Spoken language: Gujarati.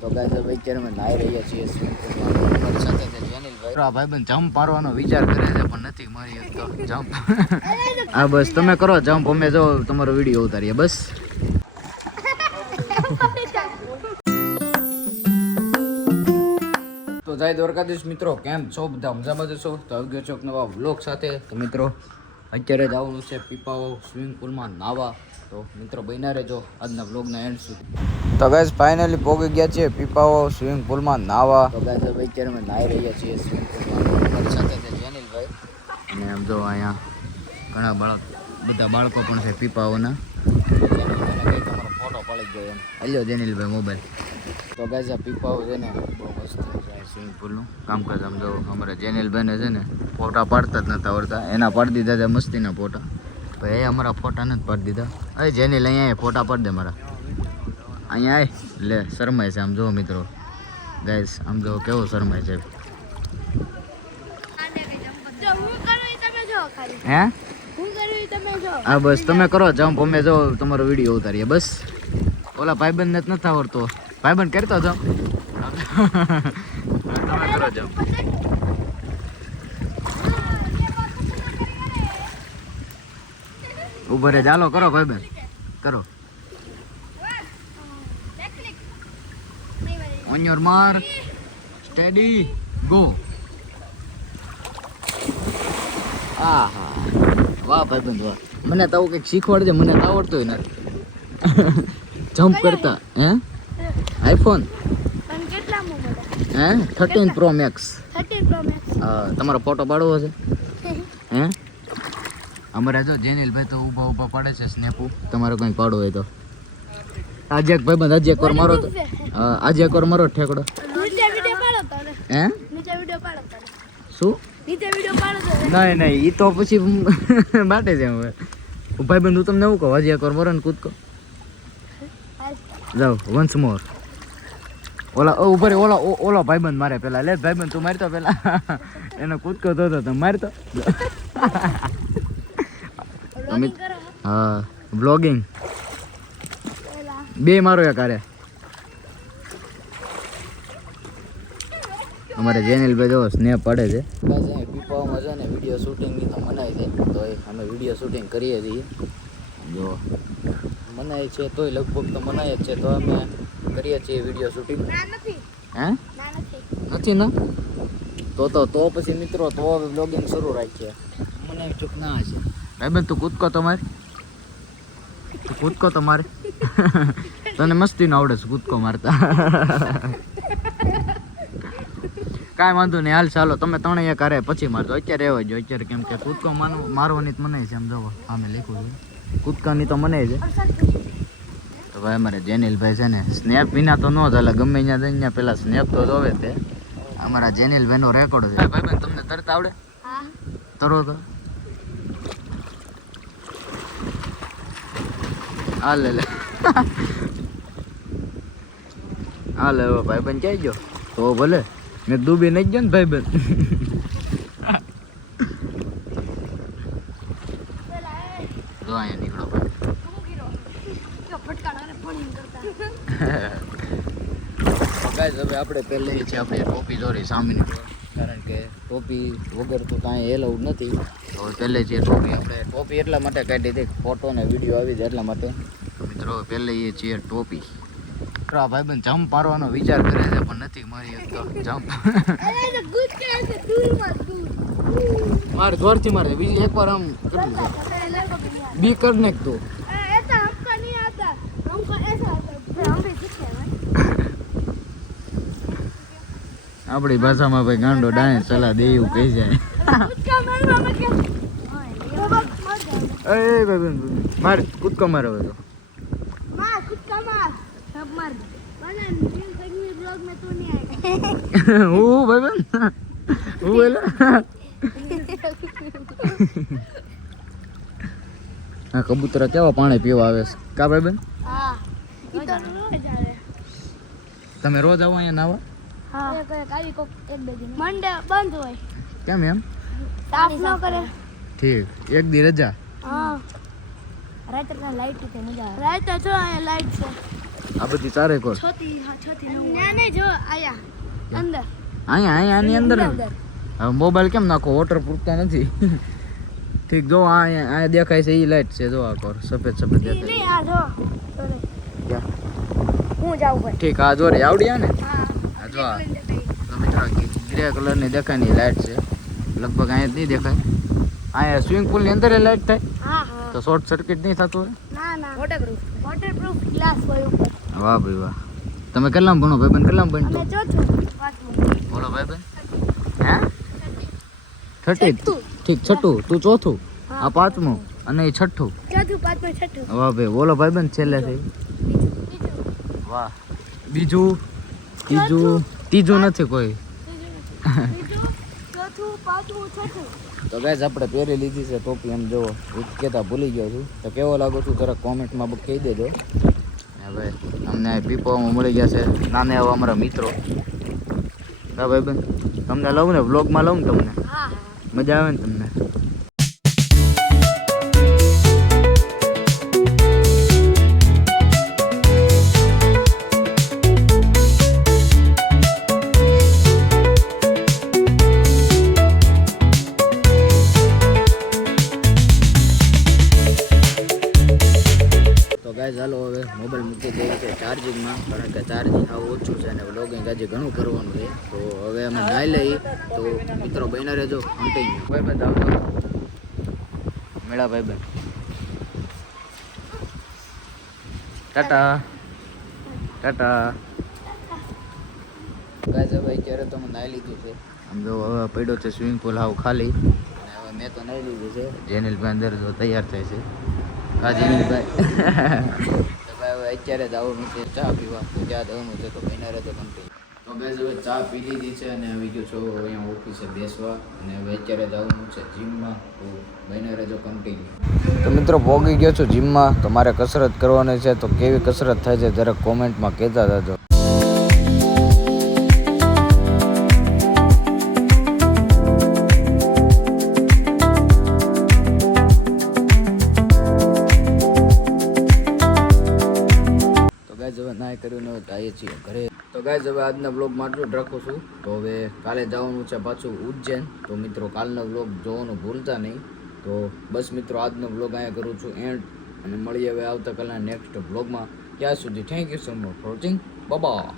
તો ગાઈસ હવે અત્યારે અમે નાઈ રહ્યા છીએ અમારી સાથે છે જેનિલભાઈ. આ ભાઈબંધ જમ્પ મારવાનો વિચાર કરે છે પણ નથી મારી એક તો જમ્પ. હા બસ તમે કરો જમ્પ, અમે જો તમારો વિડીયો ઉતારીએ બસ. તો જય દ્વારકાધીશ મિત્રો, કેમ છો બધા? મજામાં જશો? તો આવી ગયો છો એક નવા વ્લોગ સાથે. તો મિત્રો અત્યારે જવાનું છે પીપાઓ સ્વિમિંગ પુલમાં નાવા. તો મિત્રો બન્યા રહેજો આજના વ્લોગના એન્ડ સુધી. તો ગાઈસ ફાઇનલી પહોંચી ગયા છીએ પીપાઓ સ્વિમિંગ પુલમાં નાવા. તો ગાઈસ હવે અત્યારે અમે નાહી રહ્યા છીએ સ્વિમિંગ પુલમાં. અમારી સાથે છે જેનિલભાઈ અને આમ જો અહીંયા ઘણા બધા બાળકો પણ છે પીપાઓના. જેનિલભાઈને તમારો ફોટો પડી ગયો એમ. હલ્યો જેનિલભાઈ મોબાઈલ. તો ગાઈસ આ પીપાઓ છે ને બહુ મસ્ત છે સ્વિમિંગ પુલનું કામકાજ. આમ જો અમારે જેનિલભાઈને છે ને ફોટા પાડતા જ નતા આવડતા, એના પાડી દીધા હતા મસ્તીના ફોટા. ભાઈ અમારા ફોટા નથી પાડી દીધા. અરે જેનિલ અહીંયા ફોટા પાડી દે મારા. અહીંયા આય લે શરમાય છે આમ જો મિત્રો. ગાઈસ આમ જો કેવો શરમાય છે. હે હા બસ તમે કરો જમ્પ, અમે જો તમારો વિડીયો ઉતારીએ બસ. ઓલા ભાઈબંધ ને નથી આવડતો, ભાઈબંધ કરતો જમ્પ. તમે કરો જમ્પ. ઉભો રે ચાલો કરો ભાઈબંધ કરો. On your mark, steady, go. આહા વાહ ભાઈબંધ વાહ. મને તો આવું કંઈક શીખવાડજે, મને તો આવડતું નથી જમ્પ કરતા. હે આઈફોન હે 13 Pro Max. હા તમારો ફોટો પાડવો છે હે? અમારે જો જેનિલભાઈ તો ઊભા પાડે છે સ્નેપો. તમારે કંઈ પાડવું હોય તો આજે એક ભાઈબંધ આજે એક વાર મારો તો. હા આજે એક વાર મારો ઠેકડો. હે શું? નહીં ઈ તો પછી માટે છે હવે. ભાઈબંધ હું તમને એવું કહું, હજી એક વાર મારો ને કૂદકો જાઓ વન્સ મોર. ઓલા ઉપર ઓલો ભાઈબંધ મારે પેલા. લે ભાઈબંધ તું મારતો પેલા એનો કૂદકો તો તમે મારતો. હા બ્લોગિંગ બે મારો એક આરે. અમારે જેનિલભાઈ જો સ્નેપ પડે છે. બસ અહીં પીપાઓમાં છે ને વિડીયો શૂટિંગની તો મનાય છે, તો અમે વિડીયો શૂટિંગ કરીએ છીએ. જો મનાય છે તોય લગભગ તો મનાય જ છે, તો અમે કરીએ છીએ વિડીયો શૂટિંગ. હે નથી ને તો પછી મિત્રો તો હવે બ્લોગિંગ શરૂ રાખીએ. મને ચૂક ના છે ભાઈબંધ તું કૂદકો તો મારે, તું કૂદકો તો મારે. તને મસ્તી ન આવડે છે કૂદકો મારતા. કાંઈ વાંધો નહીં હાલ ચાલો તમે ત્રણેય કરે પછી મારજો. અત્યારે રહેવા જો અત્યારે, કેમ કે કૂદકો મારવાની જ મને છે. આમ જોવો આમે લખ્યું છે કૂદકાની તો મને છે. તો ભાઈ અમારે જેનિલભાઈ છે ને સ્નેપ વિના તો ન ચાલે, ગમે ત્યાં જઈને ત્યાં પેલા સ્નેપ તો જોવે તે. અમારા જેનિલભાઈનો રેકોર્ડ છે. ભાઈ તમને તરતા આવડે? તરો તો હાલે લે હાલે ભાઈબંધ ક્યાં ગયો? તો ભલે મેં ડૂબી નહીં ગયો ને ભાઈબંધ. જો અહીંયા નીકળો ગાઈસ. હવે આપણે પહેલે છે આપણે ટોપી દોરી સામેની, કારણ કે ટોપી વગર તો કાંઈ એલાઉડ નથી. તો પહેલે છે ટોપી. આપણે ટોપી એટલા માટે કાઢી હતી ફોટો ને વિડીયો આવી જાય એટલા માટે. મિત્રો પહેલે એ છે ટોપી. આ ભાઈબંધ જમ્પ મારવાનો વિચાર કરે છે પણ નથી મારી એક તો જમ્પ. મારે જોરથી મારે બીજી એકવાર આમ કરી દે બી કર નાખ તું. આપણી ભાષામાં ભાઈ ગાંડો ડાય સલાહ દે એવું કહી જાય. એ ભાઈબંધ માર કૂદકો મારો તો હું ભાઈબંધ હું બોલા. હા કબૂતર કેવા પાણી પીવા આવે છે કા ભાઈબંધ? તમે રોજ આવો અહીંયા નાવા? કેમ એમ? ઠીક એક દી રજા. રાત્રે લાઈટ છે, મજા આવે. રાત્રે જો અહીંયા લાઈટ છે. આ બધી ચારે કોર નહીં જો આયા અંદર અહીંયા આની અંદર હવે મોબાઈલ કેમ નાખો વોટર પૂરતા નથી ઠીક જો અહીંયા દેખાય છે એ લાઈટ છે જો આ કોર સફેદ સફેદ દેખાય નહીં આ જો ક્યાં? હું જાઉં ભાઈ ઠીક આ જો રે આવડી આ ને હા આ જો આ તો મિત્રો ગ્રે કલરની દેખાય ની લાઈટ છે લગભગ અહીંયા જ નહીં દેખાય અહીંયા સ્વિમિંગ પુલની અંદર એ લાઈટ થાય હા હા તો શોર્ટ સર્કિટ નહીં થતું હોય ના ના વોટરપ્રૂફ ગ્લાસ હોય ઉપર વાહ ભાઈ વાહ તમે કેટલામાં ભણો ભાઈ કેટલામાં ભણતો અમે ચોથું પાંચમું બોલો ભાઈ હે 30 ઠીક છઠ્ઠું તું ચોથું આ પાંચમું અને એ છઠ્ઠું ચોથું પાંચમું છઠ્ઠું વાહ ભાઈ બોલો ભાઈ છેલ્લે છે વાહ બીજું ત્રીજું નથી કોઈ ચોથું પાંચમું છઠ્ઠું તો ગાઈઝ આપણે પહેરી લીધી છે ટોપી એમ જોવો કહેતા ભૂલી ગયો છું તો કેવો લાગુ છું જરાક કોમેન્ટમાં કહી દેજો હવે અમને પીપોમાં મળી ગયા છે નાના એવા અમારા મિત્રો હા ભાઈ બેન તમને લઉં ને વ્લોગમાં લઉં ને તમને હા મજા આવે ને તમને ચાલો હવે મોબાઈલ મૂકી દઈએ છે ચાર્જિંગમાં કારણ કે ચાર્જિંગ આવું ઓછું છે અને વ્લોગિંગ આજે ઘણું કરવાનું છે તો હવે અમે નાઈ લઈએ તો મિત્રો બન્યા રહેજો કન્ટિન્યુ ભાઈ બેન આવતો મેળા ભાઈ બેન ટાટા ટાટા ગાઈઝ હવે અત્યારે તો અમે નાઈ લીધું છે આમ જો હવે પડ્યો છે સ્વિમિંગ પુલ હાવ ખાલી અને હવે મેં તો નાઈ લીધું છે જેનિલભાઈ અંદર જો તૈયાર થાય છે હા જેનિલભાઈ તો ભાઈ હવે અત્યારે જ આવવાનું છે ચા પીવા તો ત્યાં જવાનું છે તો બન્યા રહેતો કન્ટિન્યુ તો ગાઈઝ હવે ચા પી લીધી છે અને આવી ગયો છો અહીંયા ઓફિસે બેસવા અને હવે અત્યારે જવાનું છે જીમમાં તો બન્યા રહેજો કન્ટિન્યુ તો મિત્રો પહોંચી ગયો છું જીમમાં તો મારે કસરત કરવાની છે તો કેવી કસરત થાય છે જરાક કોમેન્ટમાં કહેતા જજો હવે ના કર્યું ને જઈએ છીએ ઘરે તો ગાઈઝ હવે આજના બ્લોગમાં આટલું જ રાખું છું તો હવે કાલે જવાનું છે પાછું ઉજ્જૈન તો મિત્રો કાલનો બ્લોગ જોવાનું ભૂલતા નહીં તો બસ મિત્રો આજનો બ્લોગ અહીંયા કરું છું એન્ડ અને મળીએ હવે આવતાકાલના નેક્સ્ટ બ્લોગમાં ત્યાં સુધી thank you so much for watching bye.